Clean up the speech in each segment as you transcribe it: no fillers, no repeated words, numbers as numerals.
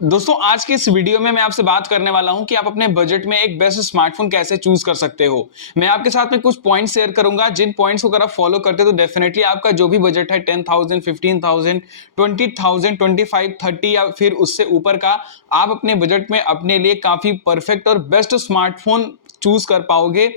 दोस्तों आज की इस वीडियो में मैं आपसे बात करने वाला हूं कि आप अपने बजट में एक बेस्ट स्मार्टफोन कैसे चूज कर सकते हो। मैं आपके साथ में कुछ पॉइंट्स शेयर करूंगा, जिन पॉइंट्स को अगर आप फॉलो करते हो तो डेफिनेटली आपका जो भी बजट है 10,000, 15,000, 20,000, 25, 30 या फिर उससे ऊपर का, आप अपने बजट में अपने लिए काफी परफेक्ट और बेस्ट स्मार्टफोन चूज कर पाओगे।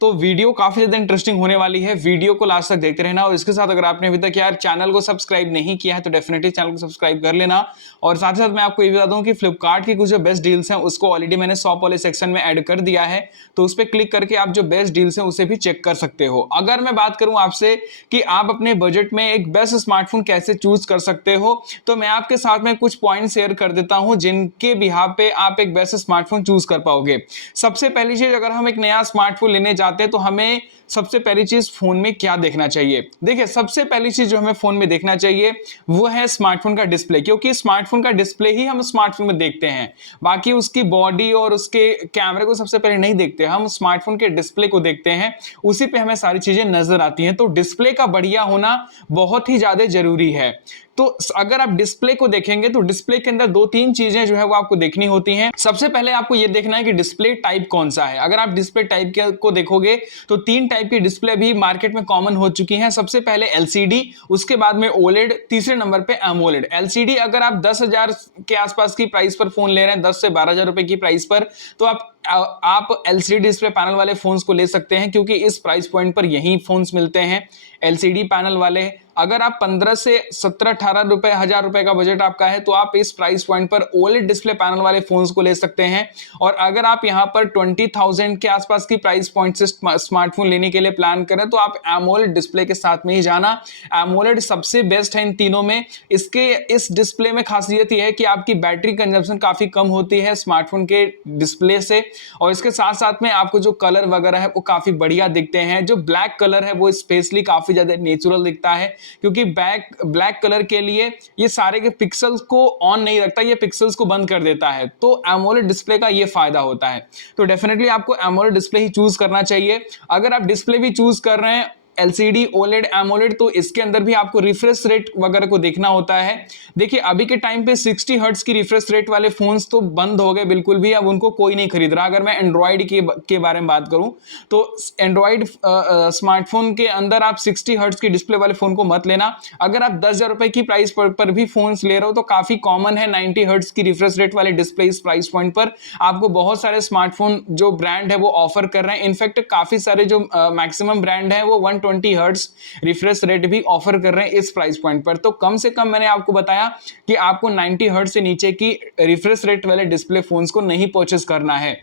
तो वीडियो काफी ज्यादा इंटरेस्टिंग होने वाली है, वीडियो को लास्ट तक देखते रहना। और इसके साथ अगर आपने अभी तक यार चैनल को सब्सक्राइब नहीं किया है तो डेफिनेटली चैनल को सब्सक्राइब कर लेना। और साथ ही साथ मैं आपको ये बता दूं कि फ्लिपकार्ट की कुछ जो बेस्ट डील्स हैं उसको ऑलरेडी मैंने शॉप वाले सेक्शन में ऐड कर दिया है, तो उस पर क्लिक करके आप जो बेस्ट डील्स हैं उसे भी चेक कर सकते हो। अगर मैं बात करूं आपसे कि आप अपने बजट में एक बेस्ट स्मार्टफोन कैसे चूज कर सकते हो, तो मैं आपके साथ में कुछ पॉइंट शेयर कर देता हूं जिनके बिहाफ पे आप एक बेस्ट स्मार्टफोन चूज कर पाओगे। सबसे पहली चीज, अगर हम एक नया स्मार्टफोन लेने जाते हैं तो हमें सबसे पहली चीज फोन में क्या देखना चाहिए। देखिए, सबसे पहली चीज जो हमें फोन में देखना चाहिए वो है स्मार्टफोन का डिस्प्ले, क्योंकि स्मार्टफोन का डिस्प्ले ही हम स्मार्टफोन में देखते हैं। बाकी उसकी बॉडी और उसके कैमरे को सबसे पहले नहीं देखते, हम स्मार्टफोन के डिस्प्ले को देखते हैं, उसी पे हमें सारी चीजें नजर आती हैं। तो डिस्प्ले का बढ़िया होना बहुत ही ज्यादा जरूरी है। तो अगर आप डिस्प्ले को देखेंगे तो डिस्प्ले के अंदर दो तीन चीजें जो है वो आपको देखनी होती हैं। सबसे पहले आपको ये देखना है कि डिस्प्ले टाइप कौन सा है। अगर आप डिस्प्ले टाइप को देखोगे तो तीन टाइप की डिस्प्ले भी मार्केट में कॉमन हो चुकी हैं। सबसे पहले एलसीडी, उसके बाद में ओलेड, तीसरे नंबर पे एमोलेड। एलसीडी अगर आप 10,000 के आसपास की प्राइस पर फोन ले रहे हैं, 10 से 12,000 रुपए की प्राइस पर, तो आप एलसीडी डिस्प्ले पैनल वाले फोन्स को ले सकते हैं, क्योंकि इस प्राइस पॉइंट पर यही फोन्स मिलते हैं एलसीडी पैनल वाले। अगर आप 15 से 17, 18 रुपए, 1,000 रुपए का बजट आपका है तो आप इस प्राइस पॉइंट पर ओलेड डिस्प्ले पैनल वाले फोन्स को ले सकते हैं। और अगर आप यहां पर 20,000 के आसपास की प्राइस पॉइंट से स्मार्टफोन लेने के लिए प्लान करें तो आप एमोलेड डिस्प्ले के साथ में ही जाना। एमोलेड सबसे बेस्ट है इन तीनों में। इस डिस्प्ले में खासियत यह है कि आपकी बैटरी कंजम्पशन काफी कम होती है स्मार्टफोन के डिस्प्ले से, और इसके साथ साथ में आपको जो कलर वगैरह है वो काफी बढ़िया दिखते हैं। जो ब्लैक कलर है वो स्पेशली काफी ज्यादा नेचुरल दिखता है, क्योंकि ब्लैक कलर के लिए ये सारे के पिक्सल्स को ऑन नहीं रखता, ये पिक्सल्स को बंद कर देता है। तो एमोलेड डिस्प्ले का ये फायदा होता है। तो डेफिनेटली आपको एमोलेड डिस्प्ले ही चूज करना चाहिए। अगर आप डिस्प्ले भी चूज कर रहे हैं एलसीडी, ओलेड, एमोलेड, तो इसके अंदर भी आपको रिफ्रेश रेट वगैरह को देखना होता है। देखिए, अभी के टाइम पे 60 हर्ट्ज की रिफ्रेश रेट वाले फोन्स तो बंद हो गए बिल्कुल भी, अब उनको कोई नहीं खरीद रहा। अगर मैं एंड्रॉइड के बारे में बात करूं तो एंड्रॉइड स्मार्टफोन के अंदर आप 60 हर्ट्ज की डिस्प्ले वाले फोन को मत लेना। अगर आप 10,000 रुपए की प्राइस पर भी फोन्स ले रहे हो तो काफी कॉमन है 90 हर्ट्ज की रिफ्रेश रेट वाले डिस्प्ले इस प्राइस पॉइंट पर आपको बहुत सारे स्मार्टफोन जो ब्रांड है वो ऑफर कर रहे हैं। इनफैक्ट काफी सारे जो मैक्सिमम ब्रांड है वो 120 हर्ट्ज रिफ्रेश रेट भी ऑफर कर रहे हैं इस प्राइस पॉइंट पर। तो कम से कम मैंने आपको बताया कि आपको 90 हर्ट्ज से नीचे की रिफ्रेश रेट वाले डिस्प्ले फोन्स को नहीं परचेस करना है।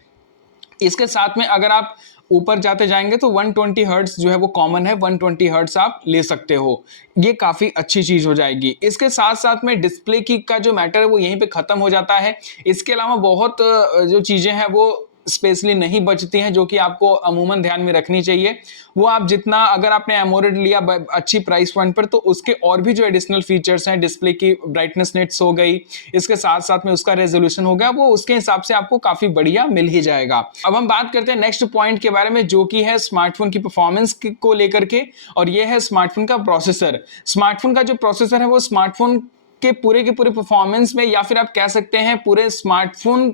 इसके साथ में अगर आप ऊपर जाते जाएंगे तो 120 हर्ट्ज जो है वो कॉमन है, 120 हर्ट्ज आप ले सकते हो, ये काफी अच्छी चीज हो जाएगी। इसके साथ साथ में डिस्प्ले की का जो मैटर है वो यहीं पे खत्म हो जाता है। इसके अलावा बहुत जो चीजें हैं वो स्पेशली नहीं बचती हैं, जो कि आपको अमूमन ध्यान में रखनी चाहिए। वो आप जितना, अगर आपने एमोलेड लिया अच्छी प्राइस पॉइंट पर, तो उसके और भी जो एडिशनल फीचर्स हैं, डिस्प्ले की ब्राइटनेस नेट्स हो गई, इसके साथ साथ में उसका रेजोल्यूशन हो गया, वो उसके हिसाब से आपको काफी बढ़िया मिल ही जाएगा। अब हम बात करते हैं नेक्स्ट पॉइंट के बारे में, जो कि है स्मार्टफोन की परफॉर्मेंस को लेकर के, और ये है स्मार्टफोन का प्रोसेसर। स्मार्टफोन का जो प्रोसेसर है वो स्मार्टफोन के पूरे परफॉर्मेंस में, या फिर आप कह सकते हैं पूरे स्मार्टफोन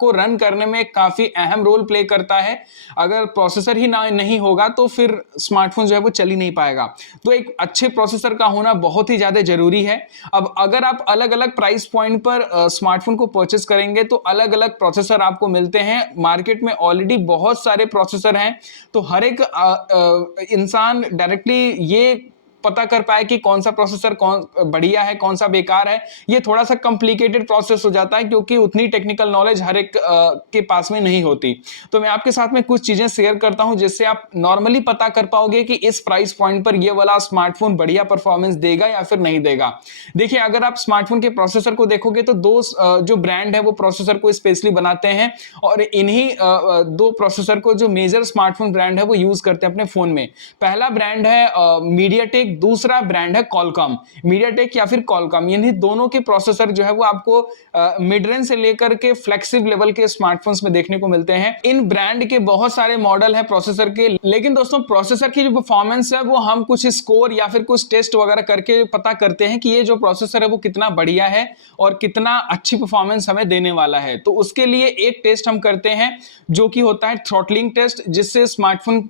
को रन करने में काफी अहम रोल प्ले करता है। अगर प्रोसेसर ही नहीं होगा तो फिर स्मार्टफोन जो है वो चल ही नहीं पाएगा। तो एक अच्छे प्रोसेसर का होना बहुत ही ज्यादा जरूरी है। अब अगर आप अलग अलग प्राइस पॉइंट पर स्मार्टफोन को परचेस करेंगे तो अलग अलग प्रोसेसर आपको मिलते हैं। मार्केट में ऑलरेडी बहुत सारे प्रोसेसर हैं, तो हर एक इंसान डायरेक्टली ये पता कर पाए कि कौन सा प्रोसेसर कौन बढ़िया है, कौन सा बेकार है, ये थोड़ा सा कॉम्प्लिकेटेड प्रोसेस हो जाता है, क्योंकि उतनी टेक्निकल नॉलेज हर एक के पास में नहीं होती। तो मैं आपके साथ में कुछ चीजें शेयर करता हूं जिससे आप नॉर्मली पता कर पाओगे कि इस प्राइस पॉइंट पर ये वाला स्मार्टफोन बढ़िया परफॉर्मेंस देगा या फिर नहीं देगा। देखिए, अगर आप स्मार्टफोन के प्रोसेसर को देखोगे तो दो जो ब्रांड है वो प्रोसेसर को स्पेशली बनाते हैं, और इन्हीं दो प्रोसेसर को जो मेजर स्मार्टफोन ब्रांड है वो यूज करते हैं अपने फोन में। पहला ब्रांड है मीडियाटेक दूसरा ब्रांड है कॉलकॉम, मीडियाटेक या फिर कॉलकॉम। इन्हीं दोनों के प्रोसेसर जो है वो आपको मिड रेंज से लेकर के फ्लेक्सिव लेवल के स्मार्टफोन्स में देखने को मिलते हैं। इन ब्रांड के बहुत सारे मॉडल है प्रोसेसर के, लेकिन दोस्तों प्रोसेसर की जो परफॉर्मेंस है वो हम कुछ स्कोर या फिर कुछ टेस्ट वगैरह करके पता करते हैं कि ये जो प्रोसेसर है वो कितना बढ़िया है और कितना अच्छी परफॉर्मेंस हमें देने वाला है। तो उसके लिए एक टेस्ट हम करते हैं जो कि होता है थ्रॉटलिंग टेस्ट, जिससे स्मार्टफोन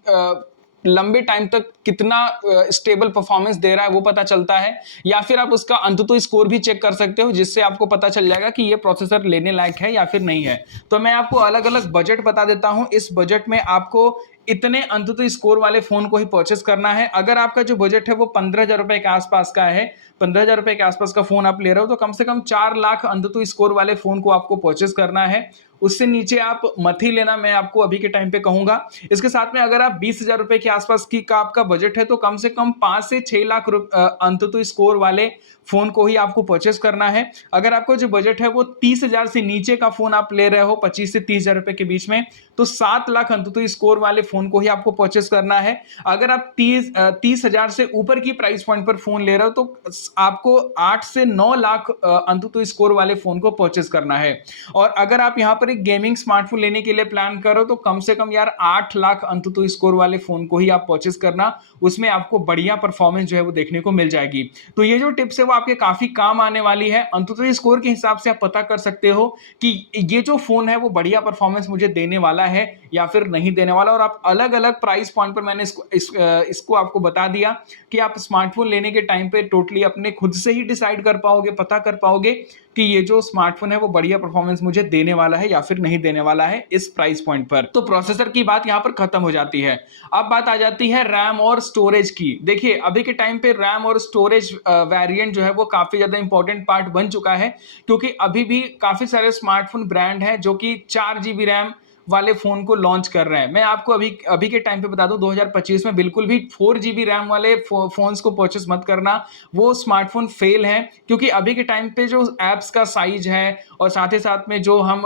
लंबे टाइम तक कितना स्टेबल परफॉर्मेंस दे रहा है वो पता चलता है। या फिर आप उसका अंततः स्कोर भी चेक कर सकते हो, जिससे आपको पता चल जाएगा कि ये प्रोसेसर लेने लायक है या फिर नहीं है। तो मैं आपको अलग अलग बजट बता देता हूं। इस बजट में आपको इतने अंततः स्कोर वाले फोन को ही परचेस करना है। अगर आपका जो बजट है वो 15,000 रुपए के आसपास का है, 15,000 रुपए के आसपास का फोन आप ले रहे हो, तो कम से कम 4 लाख अंततः स्कोर वाले फोन को आपको परचेस करना है। उससे नीचे आप मत ही लेना, मैं आपको अभी के टाइम पे कहूंगा। इसके साथ में अगर आप 20,000 रुपए के आसपास की का आपका बजट है, तो कम से कम 5 से 6 लाख अंततः स्कोर वाले फोन को ही आपको परचेस करना है। अगर आपको जो बजट है वो 30,000 से नीचे का फोन आप ले रहे हो, 25 से 30,000 रुपए के बीच में, तो 7 लाख अंततः स्कोर वाले फोन को ही आपको परचेस करना है। अगर आप 30,000 से ऊपर की प्राइस पॉइंट पर फोन ले रहे हो, तो आपको 8 से 9 लाख अंततः स्कोर वाले फोन को परचेस करना है। और अगर आप यहां पर एक गेमिंग स्मार्टफोन लेने के लिए प्लान करो, तो कम से कम यार 8 लाख अंततः स्कोर वाले फोन को ही आप परचेस करना, उसमें आपको बढ़िया परफॉर्मेंस जो है वो देखने को मिल जाएगी। तो ये जो टिप्स है वो आपके काफी काम आने वाली है। अंततः स्कोर के हिसाब से आप पता कर सकते हो कि ये जो फोन है वो बढ़िया परफॉर्मेंस मुझे देने वाला है या फिर नहीं देने वाला। और आप अलग अलग प्राइस पॉइंट पर मैंने इसको आपको बता दिया कि आप स्मार्टफोन लेने के टाइम पे टोटली अपने खुद से ही डिसाइड कर पाओगे, पता कर पाओगे कि ये जो स्मार्टफोन है वो बढ़िया परफॉर्मेंस मुझे देने वाला है या फिर नहीं देने वाला है इस प्राइस पॉइंट पर। तो प्रोसेसर की बात यहां पर खत्म हो जाती है। अब बात आ जाती है रैम और स्टोरेज की। देखिए अभी के टाइम पे रैम और स्टोरेज वेरिएंट जो है वो काफी ज्यादा इंपॉर्टेंट पार्ट बन चुका है, क्योंकि अभी भी काफी सारे स्मार्टफोन ब्रांड हैं जो कि 4 GB रैम वाले फोन को लॉन्च कर रहे हैं। मैं आपको अभी के टाइम पे बता दूं, 2025 में बिल्कुल भी 4 GB रैम वाले फोन्स को परचेस मत करना, वो स्मार्टफोन फेल है। क्योंकि अभी के टाइम पे जो एप्स का साइज है और साथ ही साथ में जो हम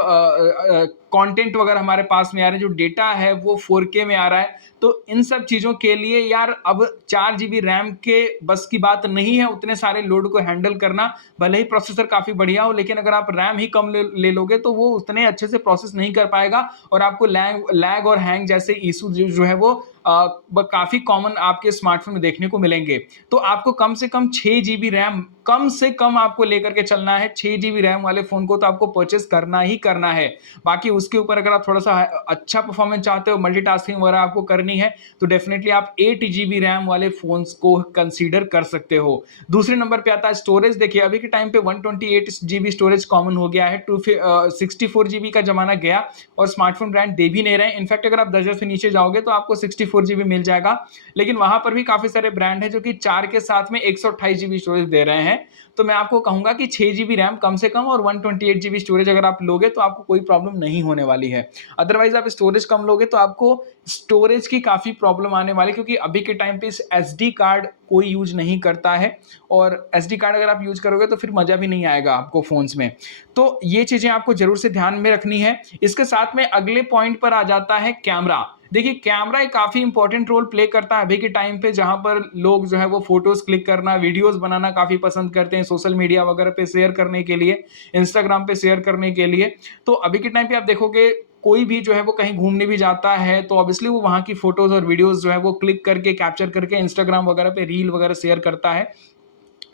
कंटेंट वगैरह हमारे पास में आ रहा है, जो डेटा है वो 4K में आ रहा है, तो इन सब चीजों के लिए यार अब 4 GB रैम के बस की बात नहीं है उतने सारे लोड को हैंडल करना। भले ही प्रोसेसर काफी बढ़िया हो, लेकिन अगर आप रैम ही कम ले लोगे तो वो उतने अच्छे से प्रोसेस नहीं कर पाएगा और आपको लैग और हैंग जैसे इशू जो है वो काफी कॉमन आपके स्मार्टफोन में देखने को मिलेंगे। तो आपको कम से कम 6 GB रैम कम से कम आपको लेकर के चलना है। 6 GB रैम वाले फोन को तो आपको परचेस करना ही करना है। बाकी उसके ऊपर अगर आप थोड़ा सा अच्छा परफॉर्मेंस चाहते हो, मल्टीटास्किंग वगैरह आपको करनी है, तो डेफिनेटली आप 8 GB रैम वाले फोन्स को कंसीडर कर सकते हो। दूसरे नंबर पे आता है स्टोरेज। देखिए अभी के टाइम पे 128 GB स्टोरेज कॉमन हो गया है, 64 GB का जमाना गया और स्मार्टफोन ब्रांड दे भी नहीं रहे। इनफैक्ट अगर आप 10,000 से नीचे जाओगे तो आपको 64 GB मिल जाएगा, लेकिन वहां पर भी काफी सारे ब्रांड है जो कि 4 के साथ में 128 GB स्टोरेज दे रहे हैं। तो मैं आपको कहूंगा कि 6 GB रैम कम से कम और 128 GB स्टोरेज अगर आप लोगे तो आपको कोई प्रॉब्लम नहीं होने वाली है। अदरवाइज आप स्टोरेज कम लोगे तो आपको स्टोरेज की काफी प्रॉब्लम आने वाली, क्योंकि अभी के टाइम पे इस SD कार्ड कोई यूज नहीं करता है, और SD कार्ड अगर आप यूज करोगे तो फिर मजा भी नहीं आएगा आपको फोन्स में। तो ये चीजें आपको जरूर से ध्यान में रखनी है। इसके साथ में अगले पॉइंट पर आ जाता है कैमरा। देखिए कैमरा एक काफी इंपॉर्टेंट रोल प्ले करता है अभी के टाइम पे, जहां पर लोग जो है वो फोटोज क्लिक करना, वीडियोस बनाना काफी पसंद करते हैं, सोशल मीडिया वगैरह पे शेयर करने के लिए, इंस्टाग्राम पे शेयर करने के लिए। तो अभी के टाइम पे आप देखोगे कोई भी जो है वो कहीं घूमने भी जाता है तो ऑब्वियसली वो वहां की फोटोज और वीडियोस जो है वो क्लिक करके कैप्चर करके इंस्टाग्राम वगैरह पे रील वगैरह शेयर करता है।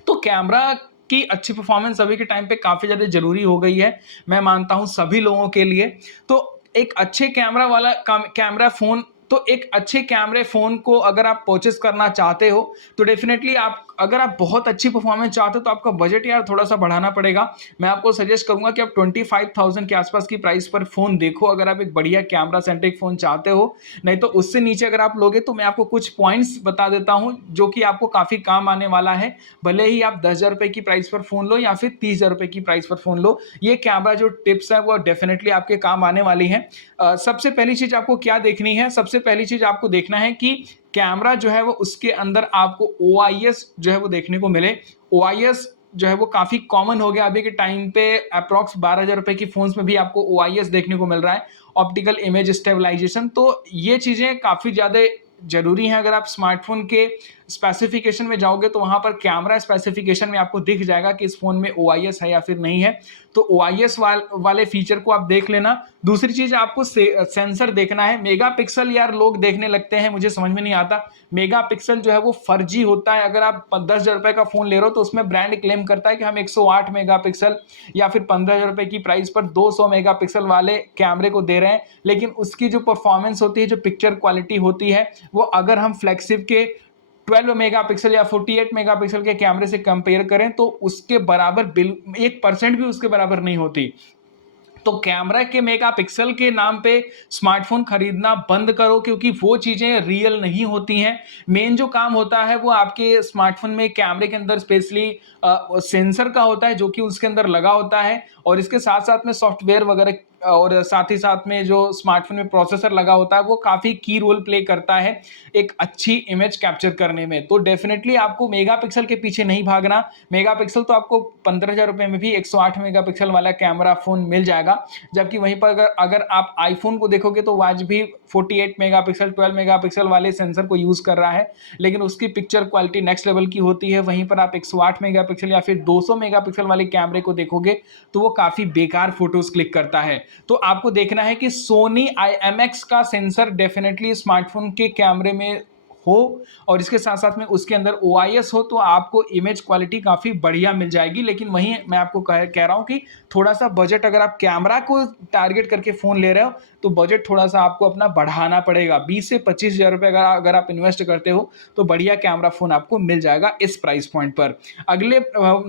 तो कैमरा की अच्छी परफॉर्मेंस अभी के टाइम पे काफी ज्यादा जरूरी हो गई है, मैं मानता हूं सभी लोगों के लिए। तो एक अच्छे कैमरा वाला कैमरा फोन, तो एक अच्छे कैमरे फोन को अगर आप परचेस करना चाहते हो तो डेफिनेटली आप अगर आप बहुत अच्छी परफॉर्मेंस चाहते हो तो आपका बजट यार थोड़ा सा बढ़ाना पड़ेगा। मैं आपको सजेस्ट करूंगा कि आप 25,000 के आसपास की प्राइस पर फोन देखो अगर आप एक बढ़िया कैमरा सेंट्रिक फोन चाहते हो। नहीं तो उससे नीचे अगर आप लोगे तो मैं आपको कुछ पॉइंट्स बता देता हूं जो कि आपको काफी काम आने वाला है। भले ही आप 10,000 रुपए की प्राइस पर फोन लो या फिर 30,000 रुपए की प्राइस पर फोन लो, ये कैमरा जो टिप्स है वो डेफिनेटली आपके काम आने वाली है। सबसे पहली चीज आपको क्या देखनी है, सबसे पहली चीज आपको देखना है कि कैमरा जो है वो उसके अंदर आपको OIS जो है वो देखने को मिले। OIS जो है वो काफी कॉमन हो गया अभी के टाइम पे, अप्रॉक्स 12,000 रुपए की फोन्स में भी आपको OIS देखने को मिल रहा है, ऑप्टिकल इमेज स्टेबलाइजेशन। तो ये चीजें काफी ज्यादा जरूरी है अगर आप स्मार्टफोन के स्पेसिफिकेशन में जाओगे तो वहां पर कैमरा स्पेसिफिकेशन में आपको दिख जाएगा कि इस फोन में OIS है या फिर नहीं है। तो OIS वाले फीचर को आप देख लेना। दूसरी चीज आपको सेंसर देखना है। मेगापिक्सल यार लोग देखने लगते हैं, मुझे समझ में नहीं आता। मेगापिक्सल जो है वो फर्जी होता है। अगर आप 10,000 रुपए का फोन ले रहे हो तो उसमें ब्रांड क्लेम करता है कि हम 108 मेगापिक्सल या फिर 15,000 रुपए की प्राइस पर 200 मेगापिक्सल वाले कैमरे को दे रहे हैं, लेकिन उसकी जो परफॉर्मेंस होती है, जो पिक्चर क्वालिटी होती है, वो अगर हम फ्लैगशिप के 12 मेगापिक्सल या 48 मेगापिक्सल के कैमरे से कंपेयर करें तो उसके बराबर 1% भी उसके बराबर नहीं होती। तो कैमरा के मेगापिक्सल के नाम पे स्मार्टफोन खरीदना बंद करो, क्योंकि वो चीजें रियल नहीं होती हैं। मेन जो काम होता है वो आपके स्मार्टफोन में कैमरे के अंदर स्पेशली सेंसर का होता है, जो कि उसके अंदर लगा होता है, और इसके साथ साथ में सॉफ्टवेयर वगैरह, और साथ ही साथ में जो स्मार्टफोन में प्रोसेसर लगा होता है वो काफी की रोल प्ले करता है एक अच्छी इमेज कैप्चर करने में। तो डेफिनेटली आपको मेगापिक्सल के पीछे नहीं भागना। मेगापिक्सल तो आपको 15,000 रुपए में भी 108 मेगापिक्सल वाला कैमरा फोन मिल जाएगा, जबकि वहीं पर अगर आप आईफोन को देखोगे तो आज भी 48 मेगापिक्सल 12 मेगापिक्सल वाले सेंसर को यूज कर रहा है, लेकिन उसकी पिक्चर क्वालिटी नेक्स्ट लेवल की होती है। वहीं पर आप 108 मेगापिक्सल या फिर 200 मेगापिक्सल वाले कैमरे को देखोगे तो वो काफी बेकार फोटोज क्लिक करता है। तो आपको देखना है कि सोनी IMX का सेंसर डेफिनेटली स्मार्टफोन के कैमरे में हो, और इसके साथ साथ में उसके अंदर OIS हो, तो आपको इमेज क्वालिटी काफी बढ़िया मिल जाएगी। लेकिन वहीं मैं आपको कह रहा हूं कि थोड़ा सा बजट, अगर आप कैमरा को टारगेट करके फोन ले रहे हो तो बजट थोड़ा सा आपको अपना बढ़ाना पड़ेगा। 20 से 25,000 रुपए अगर आप इन्वेस्ट करते हो तो बढ़िया कैमरा फोन आपको मिल जाएगा इस प्राइस पॉइंट पर। अगले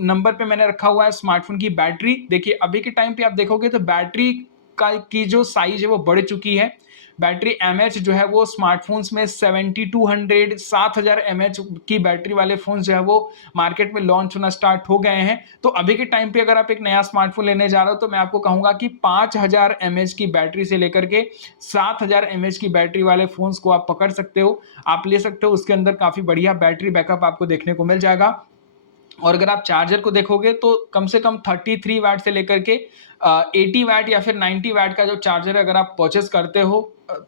नंबर पे मैंने रखा हुआ है स्मार्टफोन की बैटरी। देखिए अभी के टाइम पे आप देखोगे तो बैटरी की जो साइज है वो बढ़ चुकी है। बैटरी एमएच जो है वो स्मार्टफोन्स में 7200 7000 mAh की बैटरी वाले फोन जो है वो मार्केट में लॉन्च होना स्टार्ट हो गए हैं। तो अभी के टाइम पे अगर आप एक नया स्मार्टफोन लेने जा रहे हो तो मैं आपको कहूंगा कि 5000 mAh की बैटरी से लेकर के 7000 mAh की बैटरी वाले फोन्स को आप पकड़ सकते हो, आप ले सकते हो। उसके अंदर काफी बढ़िया बैटरी बैकअप आपको देखने को मिल जाएगा। और अगर आप चार्जर को देखोगे तो कम से कम 33 वाट से लेकर के 80 वाट या फिर 90 वाट का जो चार्जर अगर आप परचेस करते हो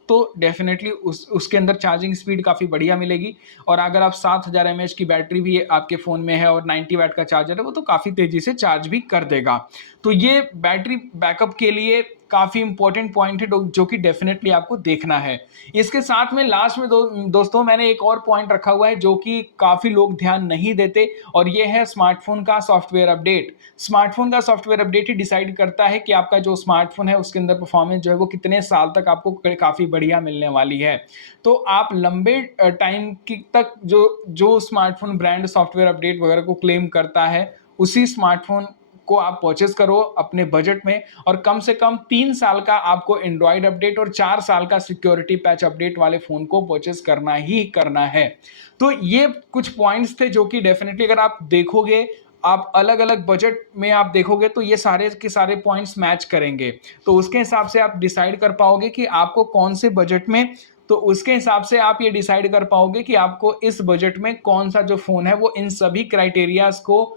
तो डेफिनेटली उसके अंदर चार्जिंग स्पीड काफ़ी बढ़िया मिलेगी। और अगर आप 7000 mAh की बैटरी भी आपके फ़ोन में है और 90 वाट का चार्जर है, वो तो काफ़ी तेज़ी से चार्ज भी कर देगा। तो ये बैटरी बैकअप के लिए काफ़ी इंपॉर्टेंट पॉइंट है जो कि डेफिनेटली आपको देखना है। इसके साथ में लास्ट में दोस्तों मैंने एक और पॉइंट रखा हुआ है जो कि काफ़ी लोग ध्यान नहीं देते, और ये है स्मार्टफोन का सॉफ्टवेयर अपडेट। स्मार्टफोन का सॉफ्टवेयर अपडेट ही डिसाइड करता है कि आपका जो स्मार्टफोन है उसके अंदर परफॉर्मेंस जो है वो कितने साल तक आपको काफ़ी बढ़िया मिलने वाली है। तो आप लंबे टाइम तक जो स्मार्टफोन ब्रांड सॉफ्टवेयर अपडेट वगैरह को क्लेम करता है उसी स्मार्टफोन को आप परचेस करो अपने बजट में, और कम से कम 3 साल का आपको एंड्रॉइड अपडेट और 4 साल का सिक्योरिटी पैच अपडेट वाले फोन को परचेस करना ही करना है। तो ये कुछ पॉइंट्स थे जो कि डेफिनेटली अगर आप देखोगे, आप अलग अलग बजट में आप देखोगे तो ये सारे के सारे पॉइंट्स मैच करेंगे। तो उसके हिसाब से आप डिसाइड कर पाओगे कि आपको कौन से बजट में, तो उसके हिसाब से आप ये डिसाइड कर पाओगे कि आपको इस बजट में कौन सा जो फोन है वो इन सभी क्राइटेरियाज को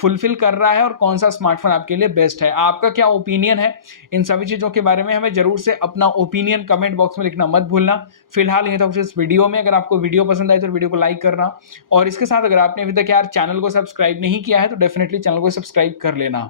फुलफिल कर रहा है और कौन सा स्मार्टफोन आपके लिए बेस्ट है। आपका क्या ओपिनियन है इन सभी चीजों के बारे में? हमें जरूर से अपना ओपिनियन कमेंट बॉक्स में लिखना मत भूलना। फिलहाल ये था कुछ इस वीडियो में। अगर आपको वीडियो पसंद आए तो वीडियो को लाइक करना, और इसके साथ अगर आपने अभी तक यार चैनल को सब्सक्राइब नहीं किया है तो डेफिनेटली चैनल को सब्सक्राइब कर लेना।